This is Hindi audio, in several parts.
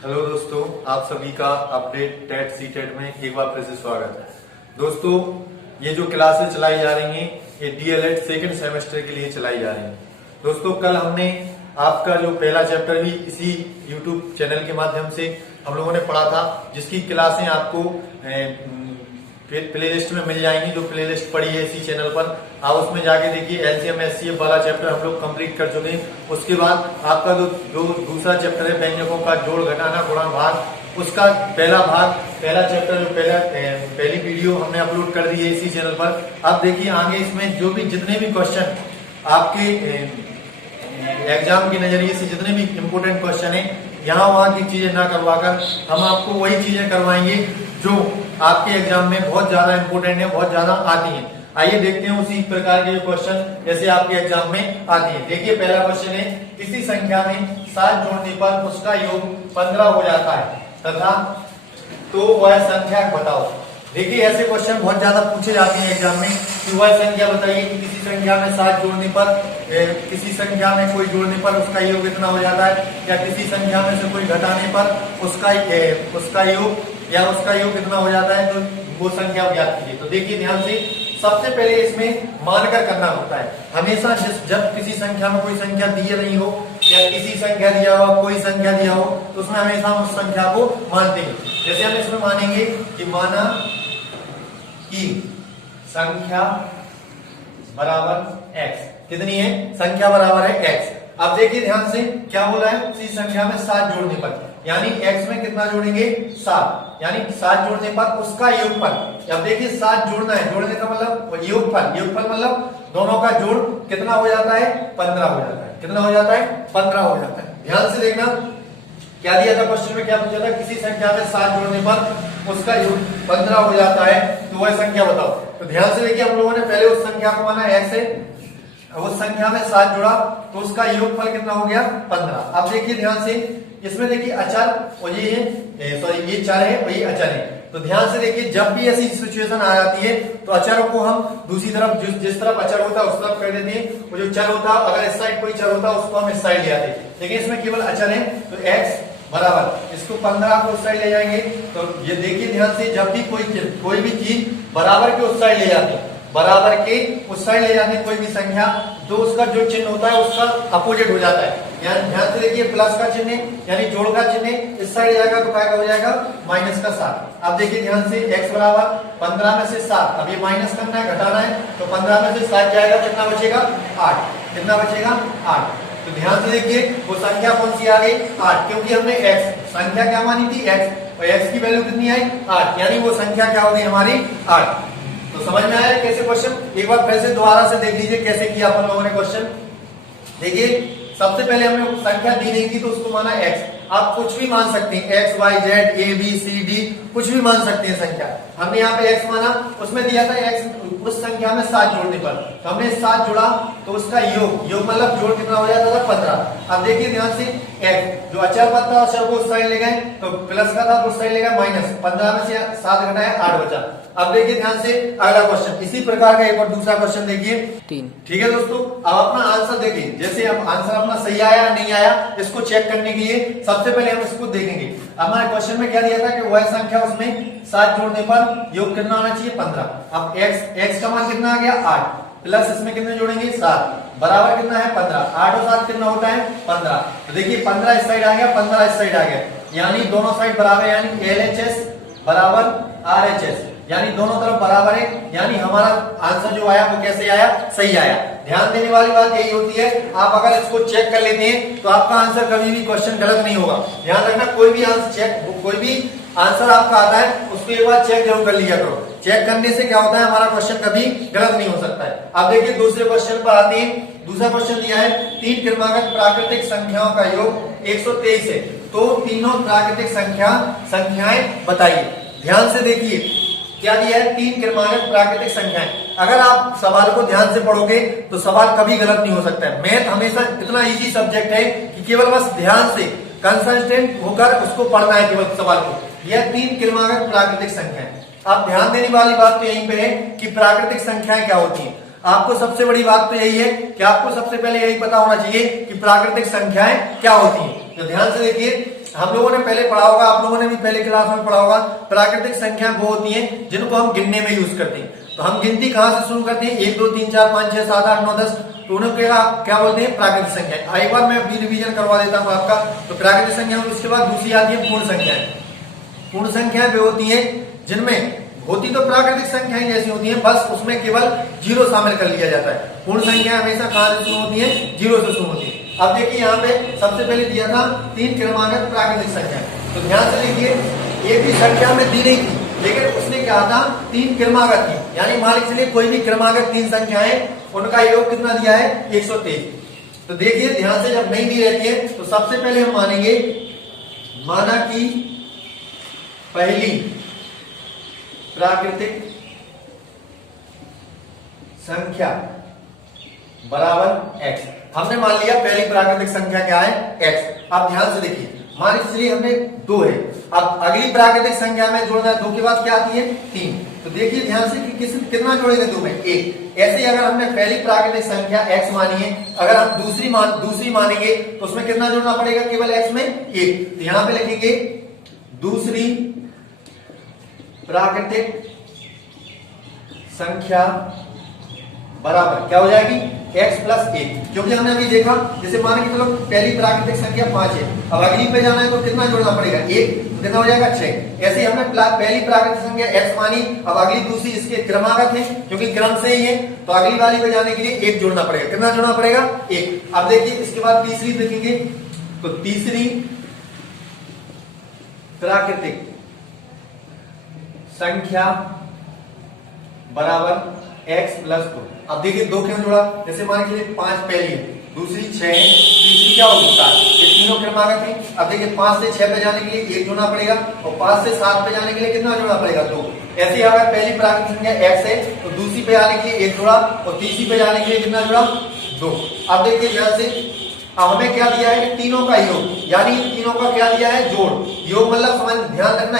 हेलो दोस्तों, आप सभी का अपडेट टेट सी टेट में एक बार फिर से स्वागत है। दोस्तों, ये जो क्लासेस चलाई जा रही हैं ये डीएलएड सेकंड सेमेस्टर के लिए चलाई जा रही हैं। दोस्तों, कल हमने आपका जो पहला चैप्टर भी इसी यूट्यूब चैनल के माध्यम से हम लोगों ने पढ़ा था, जिसकी क्लासें आपको प्ले लिस्ट में मिल जाएंगी। जो प्ले लिस्ट पड़ी है इसी चैनल पर, आप उसमें जाके देखिए। एलसीएम एचसीएफ वाला चैप्टर हम लोग कंप्लीट कर चुके हैं। उसके बाद आपका जो दूसरा चैप्टर है व्यंजकों का जोड़ घटाना गुणा भाग, उसका पहला चैप्टर जो पहली वीडियो हमने अपलोड कर दी है इसी चैनल पर। अब देखिए आगे इसमें जो भी जितने भी क्वेश्चन आपके एग्जाम के नजरिए से जितने भी इम्पोर्टेंट क्वेश्चन है, यहाँ वहां की चीजें ना करवाकर हम आपको वही चीजें करवाएंगे जो आपके एग्जाम में बहुत ज्यादा इम्पोर्टेंट है, बहुत ज्यादा आती है। आइए देखते हैं उसी प्रकार के क्वेश्चन जैसे आपके एग्जाम में आती है। देखिए पहला क्वेश्चन है, किसी संख्या में 7 जोड़ने पर उसका योग 15 हो जाता है तथा तो वह संख्या बताओ। देखिए ऐसे क्वेश्चन बहुत ज्यादा पूछे जाते हैं एग्जाम में कि वह संख्या बताइए कि किसी संख्या में 7 जोड़ने पर किसी संख्या में कोई जोड़ने पर उसका योग इतना हो जाता है, या किसी संख्या में से कोई घटाने पर उसका योग कितना हो जाता है, तो वो संख्या ज्ञात कीजिए। तो देखिए ध्यान से, सबसे पहले इसमें मानकर करना होता है। हमेशा जब किसी संख्या में कोई संख्या दी नहीं हो या किसी संख्या दिया हो, कोई संख्या दिया हो, तो उसमें हमेशा हम उस संख्या को मानते हैं। जैसे हम इसमें मानेंगे कि माना कि संख्या बराबर x, कितनी है, संख्या बराबर है x। अब देखिए ध्यान से क्या बोला है, किसी संख्या में 7 जोड़ने पर, यानी x में कितना जोड़ेंगे 7, यानी 7 जोड़ने पर उसका योगफल। अब देखिए 7 जोड़ना है, जोड़ने का मतलब योगफल मतलब दोनों का जोड़ कितना हो जाता है, 15 हो जाता है। कितना हो जाता है, 15 हो जाता है। ध्यान से देखना क्या दिया था क्वेश्चन में, क्या पूछा था, किसी संख्या में 7 जोड़ने पर उसका योग 15 हो जाता है, तो वह संख्या बताओ। तो ध्यान से देखिए, हम लोगों ने पहले उस संख्या को माना x है, उस संख्या में 7 जोड़ा तो उसका योगफल कितना हो गया, 15। अब देखिए ध्यान से, इसमें देखिए अचर और ये चर है और ये अचर है। तो ध्यान से देखिए, जब भी ऐसी सिचुएशन आ जाती है तो अचर को हम दूसरी तरफ, जिस तरफ अचर होता है उस तरफ कर देते हैं, और जो चर होता है, अगर इस साइड कोई चर होता है उसको हम इस साइड ले आते हैं। देखिए इसमें केवल अचर है, तो x बराबर, इसको 15 को उस साइड ले जाएंगे। तो ये देखिए ध्यान से, जब भी कोई भी चीज बराबर के उस साइड ले जाते हैं, बराबर के उस साइड ले जाते हैं कोई भी संख्या, तो उसका जो चिन्ह होता है उसका अपोजिट हो जाता है। यानी ध्यान से देखिए, प्लस का चिन्ह यानी जोड़ का चिन्ह इस साइड जाएगा तो क्या हो जाएगा, माइनस का 7। अब देखिए ध्यान से, x बराबर 15 में से 7, अब ये माइनस करना है, घटाना है, तो 15 में से 7 जाएगा, कितना बचेगा 8। कितना बचेगा 8। तो ध्यान से देखिए, वो संख्या कौन सी आ गई, 8, क्योंकि हमने x संख्या क्या मानी थी, x, और x की वैल्यू कितनी आई, 8, यानी वो संख्या क्या हो गई हमारी 8। तो समझ में आया कैसे क्वेश्चन, एक बार फिर से दोबारा से देख लीजिए कैसे किया अपन लोगों ने क्वेश्चन। देखिए सबसे पहले हमने संख्या दी नहीं थी तो उसको माना x। आप कुछ भी मान सकते हैं, x y z a b c d, कुछ भी मान सकते हैं संख्या। हमने यहाँ पे x माना, उसमें दिया था x उस संख्या में 7 जोड़ने पर, तो हमने 7 जोड़ा तो उसका योग मतलब जोड़ कितना हो जाता था, 15। अब देखिए ध्यान से, x जो अचर पद था अचर को उस साइड ले गए, तो प्लस का था तो उस साइड ले गए माइनस, 15 में से 7 घटाया 8 बचा। अब देखिए ध्यान से अगला क्वेश्चन, इसी प्रकार का एक और दूसरा क्वेश्चन देखिए 3। ठीक है दोस्तों, अब अपना आंसर देखिए, जैसे अब आंसर अपना सही आया या नहीं आया, इसको चेक करने के लिए सबसे पहले हम इसको देखेंगे। हमारे क्वेश्चन में क्या दिया था कि वह संख्या उसमें 7 जोड़ने पर योग कितना आना चाहिए, 15। अब x का मान कितना आ गया 8, प्लस इसमें कितने जोड़ेंगे 7, बराबर कितना है 15, 8 और 7 कितना होता है 15। तो देखिए 15 इस साइड आ गया, 15 इस साइड आ गया, यानी दोनों साइड बराबर, यानी LHS बराबर RHS, यानी दोनों तरफ बराबर है, यानी हमारा आंसर जो आया वो कैसे आया, सही आया। ध्यान देने वाली बात यही होती है, आप अगर इसको चेक कर लेते हैं तो आपका आंसर कभी भी क्वेश्चन गलत नहीं होगा। ध्यान रखना, कोई भी आंसर आपका आता है उसको एक बार चेक जरूर कर लिया करो। चेक करने से क्या होता है, हमारा क्वेश्चन कभी गलत नहीं हो सकता है। अब देखिए दूसरे क्वेश्चन पर आते हैं। दूसरा क्वेश्चन दिया है, 3 क्रमागत प्राकृतिक संख्याओं का योग 123 है, तो तीनों प्राकृतिक संख्याएं बताइए। ध्यान से देखिए क्या दिया है, 3 क्रमागत प्राकृतिक संख्याएं। अगर आप सवाल को ध्यान से पढ़ोगे तो सवाल कभी गलत नहीं हो सकता है। मैथ हमेशा इतना इजी सब्जेक्ट है कि केवल बस ध्यान से कंसंट्रेट होकर उसको पढ़ना है केवल सवाल को। यह 3 क्रमागत प्राकृतिक संख्याएं। अब ध्यान देने वाली बात तो यहीं पे है कि प्राकृतिक संख्याएं क्या होती हैं। आपको सबसे बड़ी बात तो यही है कि आपको सबसे पहले यही पता होना चाहिए कि प्राकृतिक संख्याएं क्या होती हैं। तो ध्यान से देखिए, हम लोगों ने पहले पढ़ा होगा, आप लोगों ने भी पहले क्लास में पढ़ा होगा, प्राकृतिक संख्या वो होती है जिनको हम गिनने में यूज करते हैं। तो हम गिनती कहां से शुरू करते हैं? 1 2 3 4 5 6 7 8 9 10, तो उन्हें क्या बोलते हैं? प्राकृतिक संख्या। एक बार मैं अभी रिवीजन करवा देता हूं आपका। तो प्राकृतिक संख्या, उसके बाद दूसरी आती है पूर्ण संख्याएं। पूर्ण संख्याएं वे होती है जिनमें होती तो प्राकृतिक संख्याएं जैसी होती हैं, बस उसमें केवल जीरो शामिल कर लिया जाता है। पूर्ण संख्या हमेशा कहां से शुरू होती है? जीरो से शुरू होती है। अब देखिए यहाँ पे सबसे पहले दिया था 3 क्रमागत प्राकृतिक संख्या। तो ध्यान से देखिए, एक भी संख्या में दी नहीं थी, लेकिन उसने क्या था? 3 क्रमागत थी, यानी मान लीजिए चलिए कोई भी क्रमागत 3 संख्याएं, उनका योग कितना दिया है? 123। तो देखिए ध्यान से, जब नहीं दी रहती है तो सबसे पहले हम मानेंगे, माना कि पहली प्राकृतिक संख्या बराबर x। हमने मान लिया पहली प्राकृतिक संख्या क्या है? x। अब ध्यान से देखिए, मान लीजिए हमने 2 है, अब अगली प्राकृतिक संख्या में जोड़ना है, 2 के बाद क्या आती है? 3। तो देखिए ध्यान से कि कितना जोड़ेंगे 2 में? 1। ऐसे ही अगर हमने पहली प्राकृतिक संख्या x मानी है, अगर हम दूसरी मानेंगे तो उसमें कितना जोड़ना पड़ेगा? केवल x में 1। तो यहां पे लिखेंगे दूसरी प्राकृतिक संख्या बराबर क्या हो जाएगी? x plus 1। क्योंकि हमने अभी देखा, जैसे मान के चलो पहली प्राकृतिक संख्या 5 है, अब अगली पे जाना है तो कितना जोड़ना पड़ेगा? 1। तो कितना हो जाएगा? 6। ऐसे ही हमने पहली प्राकृतिक संख्या x मानी, अब अगली दूसरी इसके क्रमागत है क्योंकि क्रम से ही है, तो अगली वाली पे जाने के लिए 1 जोड़ना पड़ेगा। कितना जोड़ना पड़ेगा? 1। अब देखिए इसके बाद तीसरी देखेंगे, तो तीसरी प्राकृतिक संख्या बराबर x प्लस 2। अब देखिए 2 क्यों जोड़ा? जैसे मान के लिए 5 पहली है, दूसरी 6 है, तीसरी क्या होगी? 7। ये तीनों क्रमागत है। अब देखिए 5 से 6 पे जाने के लिए 1 जोड़ना पड़ेगा, और 5 से 7 पे जाने के लिए कितना जोड़ना पड़ेगा? 2। ऐसे ही अगर पहली प्राकृतिक संख्या x है तो दूसरी पे आने के लिए 1 जोड़ा, और तीसरी पे जाने के लिए कितना जोड़ा? 2। अब देखिए ध्यान से, अब हमें क्या दिया है? तीनों का योग, यानी तीनों का क्या दिया है? जोड़। योग मतलब समझ, ध्यान रखना,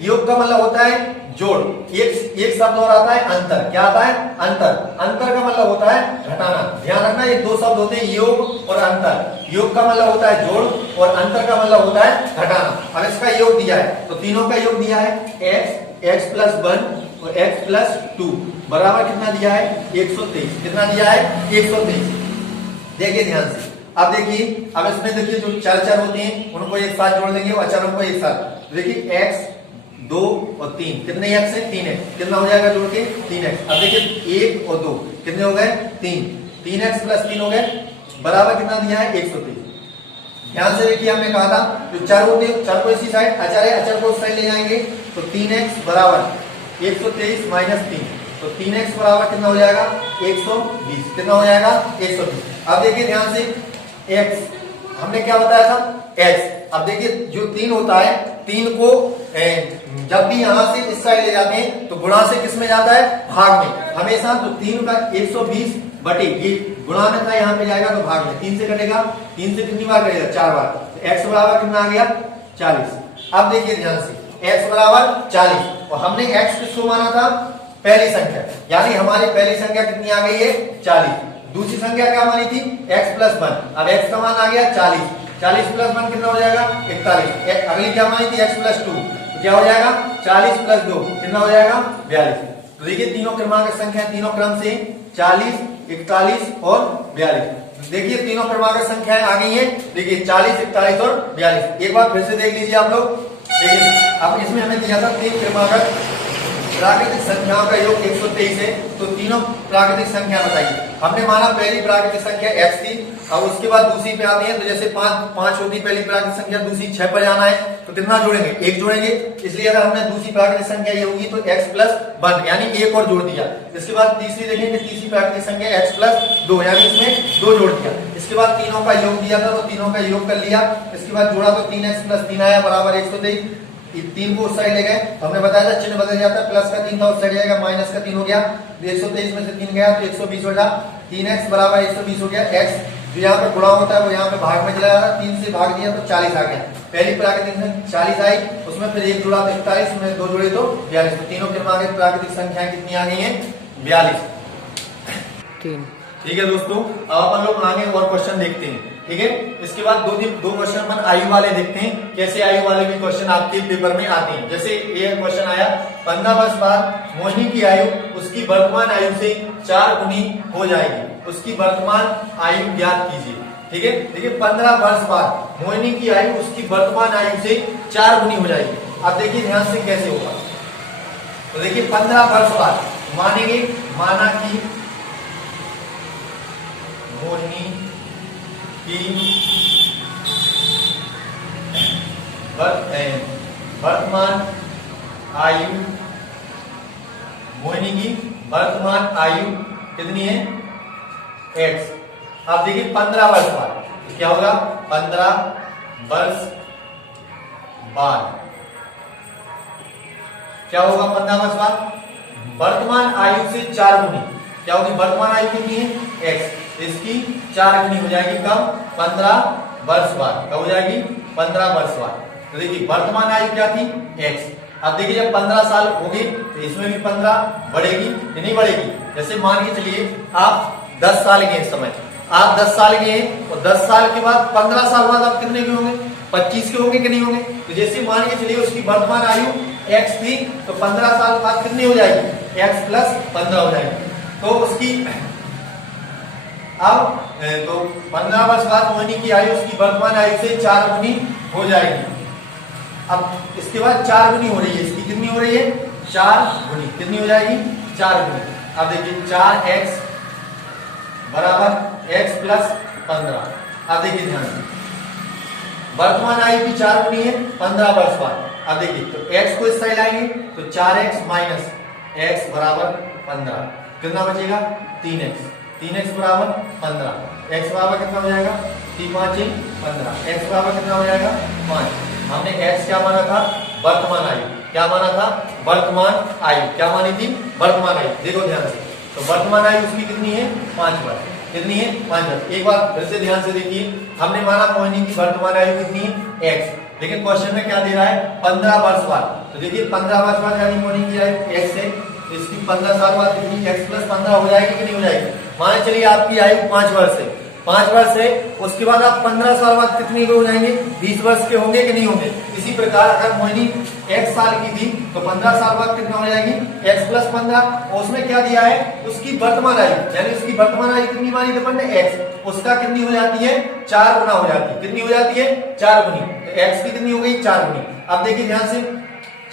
योग का मतलब होता है जोड़। एक शब्द और आता है अंतर। क्या आता है? अंतर। अंतर का मतलब होता है घटाना। ध्यान रखना, ये 2 शब्द होते हैं, योग और अंतर। योग का मतलब होता है जोड़, और अंतर का मतलब होता है घटाना। अब इसका योग दिया है, तो तीनों का योग दिया है x प्लस 1 और x प्लस 2 बराबर कितना दिया है? 123। कितना दिया है? 123। देखिए ध्यान से, अब देखिए, अब इसमें देखिए जो चर होते हैं उनको एक साथ जोड़ देंगे, और अचरों को एक साथ। देखिए x 2 और 3, कितने x है? 3x। कितना हो जाएगा जोड़ के? 3x। अब देखिए 1 और 2 कितने हो गए? 3। 3x प्लस 3 हो गए, बराबर कितना दिया है? 123। ध्यान से देखिए, हमने कहा था जो चर होते हैं, चर को इसी साइड, अचर है, अचर को उस साइड ले जाएंगे, तो 3x बराबर 123 माइनस 3, तो 3x बराबर कितना हो जाएगा? 120। कितना हो जाएगा? 120। अब देखिए ध्यान से, x हमने क्या बताया था? x। अब देखिए जो 3 होता है, 3 को जब भी यहां से इस साइड ले जाते हैं तो गुणा से किस में जाता है? भाग में हमेशा। तो 3 का 120 बटे ये गुणा में था, यहाँ पे जाएगा तो भाग में। 3 से कटेगा, 3 से कितनी बार कटेगा? 4 बार। तो x बराबर कितना आ गया? 40। अब देखिए ध्यान से, x बराबर 40, और हमने x किसको माना था? पहली संख्या, यानी हमारी पहली संख्या कितनी आ गई है? 40। दूसरी संख्या क्या मानी थी? x plus 1। अब x का मान आ गया 40। 40 प्लस 1 कितना हो जाएगा? 41। अगली क्या मानी थी? x प्लस 2, तो क्या हो जाएगा? 40 प्लस 2 कितना हो जाएगा? 42। तो देखिए तीनों क्रमांक संख्या, तीनों क्रम से 40, 41 और 42। देखिए तीनों क्रमांक संख्याएं आ गई हैं। देखिए 40, 41 और 42। एक बार फिर से देख लीजिए आप लोग। देखिए अब इसमें हमें दिया था 3 क्रमांक प्राकृतिक संख्याओं का योग 123 है, तो तीनों प्राकृतिक संख्या बताइए। हमने माना पहली प्राकृतिक संख्या x थी, अब उसके बाद दूसरी पे आते हैं, तो जैसे 5 होती पहली प्राकृतिक संख्या, दूसरी 6 पर जाना है तो कितना जोड़ेंगे? 1 जोड़ेंगे। इसलिए अगर हमने दूसरी प्राकृतिक संख्या ये होगी तो x प्लस 1, यानी 1 और जोड़ दिया। इसके बाद तीसरी देखेंगे, तीसरी प्राकृतिक संख्या x प्लस 2, यानी इसमें 2 जोड़ दिया। इसके बाद तीनों का योग दिया था, तो तीनों का योग कर लिया। इसके बाद जोड़ा तो 3x प्लस 3 आया बराबर 123। 3 को उस साइड ले गए, तो हमने बताया था चिन्ह बदल जाता है, प्लस का 3 था उस साइड जाएगा, माइनस का 3 हो गया। 123 में से 3 गया तो 120 हो जाए। 3x बराबर 120 हो गया। x जो यहाँ पे गुणा होता है वो यहाँ पे भाग में चला जाता है, 3 से भाग दिया तो 40 आ गया। पहली प्राकृतिक संख्या 40 आई, उसमें फिर 1 जोड़ा तो 41, उसमें 2 जोड़े तो 42। तो तीनों क्रमांक प्राकृतिक संख्याएं कितनी आ गई है? 42। ठीक है दोस्तों, अब अपन लोग आगे और क्वेश्चन देखते हैं। ठीक है। इसके बाद दो क्वेश्चन अपन आयु वाले देखते हैं, कैसे आयु वाले भी क्वेश्चन आपके पेपर में आते हैं। जैसे ये क्वेश्चन आया, 15 वर्ष बाद मोहिनी की आयु उसकी वर्तमान आयु से 4 गुनी हो जाएगी, उसकी वर्तमान आयु ज्ञात कीजिए। ठीक है, देखिए 15 वर्ष बाद मोहिनी की आयु उसकी वर्तमान आयु से 4 गुनी हो जाएगी। अब देखिए ध्यान से कैसे होगा। तो देखिए 15 वर्ष बाद मानेंगे, माना कि मोहिनी की वर्तमान आयु, मोहिनी की वर्तमान आयु कितनी है, x। अब देखिए 15 वर्ष बाद क्या होगा, 15 वर्ष बाद क्या होगा, 15 वर्ष बाद वर्तमान आयु से 4 गुनी क्या होगी, वर्तमान आयु कितनी है x, इसकी 4 गुनी हो जाएगी कब, 15 वर्ष बाद। कब हो जाएगी, 15 वर्ष बाद। तो देखिए वर्तमान आयु क्या थी, x। अब देखिए जब 15 साल होगी तो इसमें भी 15 बढ़ेगी कि नहीं बढ़ेगी। जैसे मान के चलिए आप 10 साल के इस समय, आप 10 साल के हैं और 10 साल के बाद 15 साल बाद आप कितने के होंगे, 25 के होंगे कि नहीं होंगे। तो जैसे मान के चलिए उसकी वर्तमान आयु x थी, तो 15 साल बाद कितनी हो जाएगी, x प्लस 15 हो जाएगी। तो उसकी अब तो 15 वर्ष बाद मोहिनी की आयु उसकी वर्तमान आयु से 4 गुनी हो जाएगी। अब इसके बाद 4 गुनी हो रही है, इसकी कितनी हो रही है, 4 गुनी। कितनी हो जाएगी, 4 गुनी। अब देखिए 4x बराबर x प्लस 15। अब देखिए ध्यान से वर्तमान आयु की 4 गुनी है 15 वर्ष बाद। अब देखिए तो x को इस साइड लाएंगे तो 4x माइनस x बराबर 15, कितना बचेगा, 3x। 3x बराबर 15, x बराबर कितना हो जाएगा, 3 5 15, x बराबर कितना हो जाएगा, 5। हमने x क्या माना था, वर्तमान आयु। क्या माना था, वर्तमान आयु। क्या मानी थी, वर्तमान आयु। देखो ध्यान से, तो वर्तमान आयु उसकी कितनी है, 5 वर्ष। कितनी है, 5 वर्ष। एक बार फिर से ध्यान से देखिए, हमने माना मोहिनी की वर्तमान आयु कितनी है, x। लेकिन क्वेश्चन में क्या दे रहा है, 15 वर्ष बाद। तो देखिए 15 वर्ष बाद यानी मोहिनी की आयु x है, इसकी 15 साल बाद कितनी, x प्लस 15 हो जाएगी कि नहीं हो जाएगी। मान चलिए आपकी आयु 5 वर्ष है, 5 वर्ष है, उसके बाद आप 15 साल बाद कितने के हो जाएंगे, 20 वर्ष के होंगे कि नहीं होंगे। इसी प्रकार अगर मोहिनी 1 साल की थी तो 15 साल बाद कितना हो जाएगी, x प्लस 15। और उसमें क्या दिया है, उसकी वर्तमान आयु, यानी उसकी वर्तमान आयु कितनी मानी थे अपन ने, x। उसका कितनी हो जाती है, 4 गुना हो जाती है। कितनी हो जाती है, 4 गुनी। तो x की कितनी हो गई, 4 गुनी। अब देखिए ध्यान से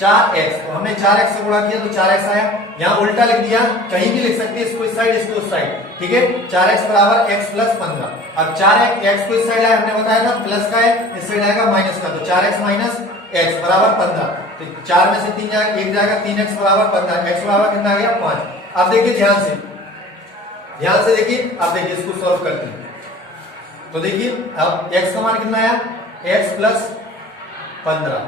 4x, तो हमने 4x से गुणा किया तो 4x आया। यहाँ उल्टा लिख दिया, कहीं भी लिख सकते हैं, इसको इस साइड, इसको उस साइड। ठीक है, 4x बराबर x प्लस 15। अब 4x को इस साइड आया, हमने बताया था प्लस का है, इस साइड आएगा माइनस का। तो 4x माइनस x बराबर 15। तो 4 में से 3 जाएगा, 1 जाएगा, 3x बराबर 15। x बराबर कितना आ गया, 5। अब देखिए ध्यान से देखिए, अब देखिए इसको सॉल्व करते हैं। तो देखिए अब x का मान कितना आया, x प्लस 15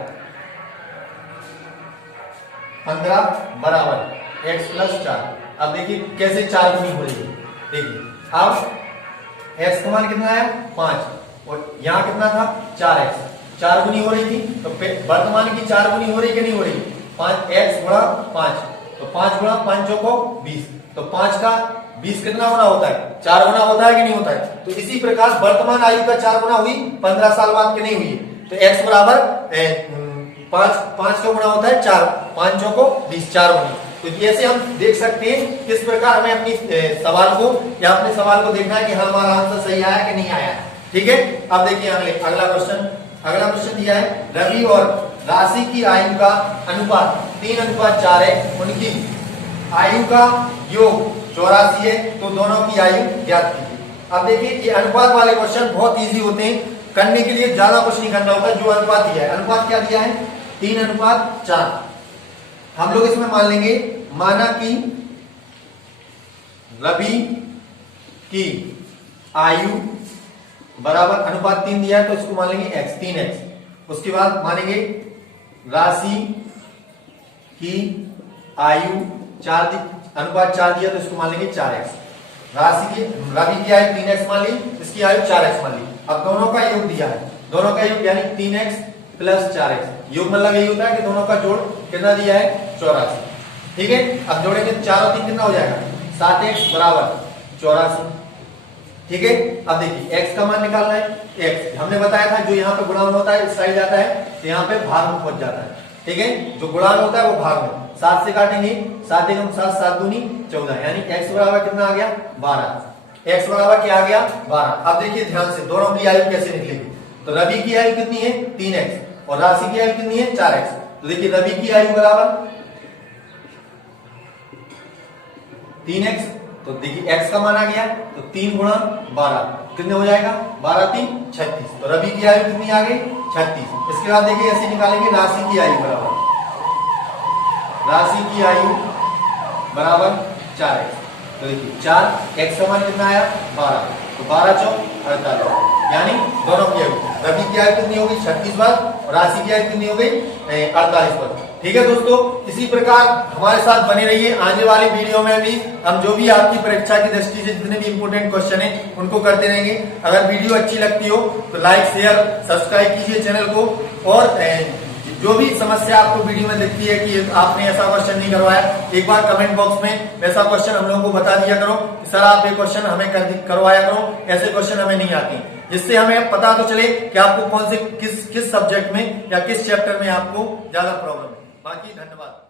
बराबर x प्लस 4। अब देखिए कैसे 4 गुनी हो रही है। देखिए अब x का मान कितना आया, 5, और यहाँ कितना था, 4x। 4 गुनी हो रही थी, तो वर्तमान की 4 गुनी हो रही कि नहीं हो रही, 5x गुणा 5, तो 5 गुणा 5 को 20, तो 5 का 20 कितना गुना होता है, 4 गुना होता है कि नहीं होता है। तो इसी प्रकार वर्तमान आयु का 4 गुना हुई 15 साल बाद की नहीं हुई। तो x बराबर 5 का गुणा होता है 4, 5 को 20, 4 गुनी। तो ऐसे हम देख सकते हैं किस प्रकार हमें अपनी सवाल को या अपने सवाल को देखना है कि हमारा आंसर सही आया कि नहीं आया। ठीक है, अब देखिए अगला क्वेश्चन दिया है, रवि और राशि की आयु का अनुपात 3:4 है, उनकी आयु का योग 84 है, तो दोनों की आयु ज्ञात कीजिए। अब देखिए ये अनुपात वाले क्वेश्चन बहुत इजी होते हैं, करने के लिए ज्यादा कुछ नहीं करना होता। जो अनुपात दिया है, अनुपात क्या दिया है, 3:4। हम लोग इसमें मान लेंगे, माना कि रवि की आयु बराबर अनुपात 3 दिया है, तो इसको मान लेंगे x, 3x। उसके बाद मानेंगे राशि की आयु 4 अनुपात 4 दिया, तो इसको मान लेंगे 4x। रवि की आयु 3x मान ली, इसकी आयु 4x मान ली। अब दोनों का योग दिया है, दोनों का योग यानी 3x प्लस 4x। योग मतलब यही होता है कि दोनों का जोड़ कितना दिया है, 84। ठीक है, अब जोड़ेंगे 4 और 3 कितना हो जाएगा, 7x बराबर 84। ठीक है। अब देखिए x का मान निकालना है। x हमने बताया था जो यहाँ पे गुणांक होता है इस साइड जाता है तो यहाँ पे भाग में पहुंच जाता है, ठीक है। जो गुणांक होता है वो भाग में 7 से काटेंगे, 7 एकम 7, 7 दूनी 14, यानी x बराबर कितना आ गया 12। x बराबर क्या आ गया 12। अब देखिए ध्यान से दोनों की आयु कैसे निकलेगी। तो रवि की आयु कितनी है 3x और राशि की आयु कितनी है 4x। तो देखिए रवि की आयु बराबर 3x, तो देखिए x का मान आ गया तो 3 गुणा 12 कितने हो जाएगा 12 3 36। तो रवि की आयु कितनी आ गई 36। इसके बाद देखिए ऐसे निकालेंगे राशि की आयु बराबर, राशि की आयु बराबर 4x। तो देखिए 4 x का मान कितना आया 12, तो 12 चौक 48, यानी दोनों की आयु रवि की आयु कितनी हो गई 36 बार और राशि की आयु कितनी हो गई 48 बार। ठीक है दोस्तों, इसी प्रकार हमारे साथ बने रहिए। आने वाली वीडियो में भी हम जो भी आपकी परीक्षा की दृष्टि से जितने भी इंपोर्टेंट क्वेश्चन है उनको करते रहेंगे। अगर वीडियो अच्छी लगती हो तो लाइक शेयर सब्सक्राइब कीजिए चैनल को, और जो भी समस्या आपको वीडियो में दिखती है कि आपने ऐसा क्वेश्चन नहीं करवाया, एक बार कमेंट बॉक्स में वैसा क्वेश्चन हम लोगों को बता दिया करो कि सर आप ये क्वेश्चन हमें करवाया करो, ऐसे क्वेश्चन हमें नहीं आती, जिससे हमें पता तो चले कि आपको कौन से किस सब्जेक्ट में या किस चैप्टर में आपको ज्यादा प्रॉब्लम है। बाकी धन्यवाद।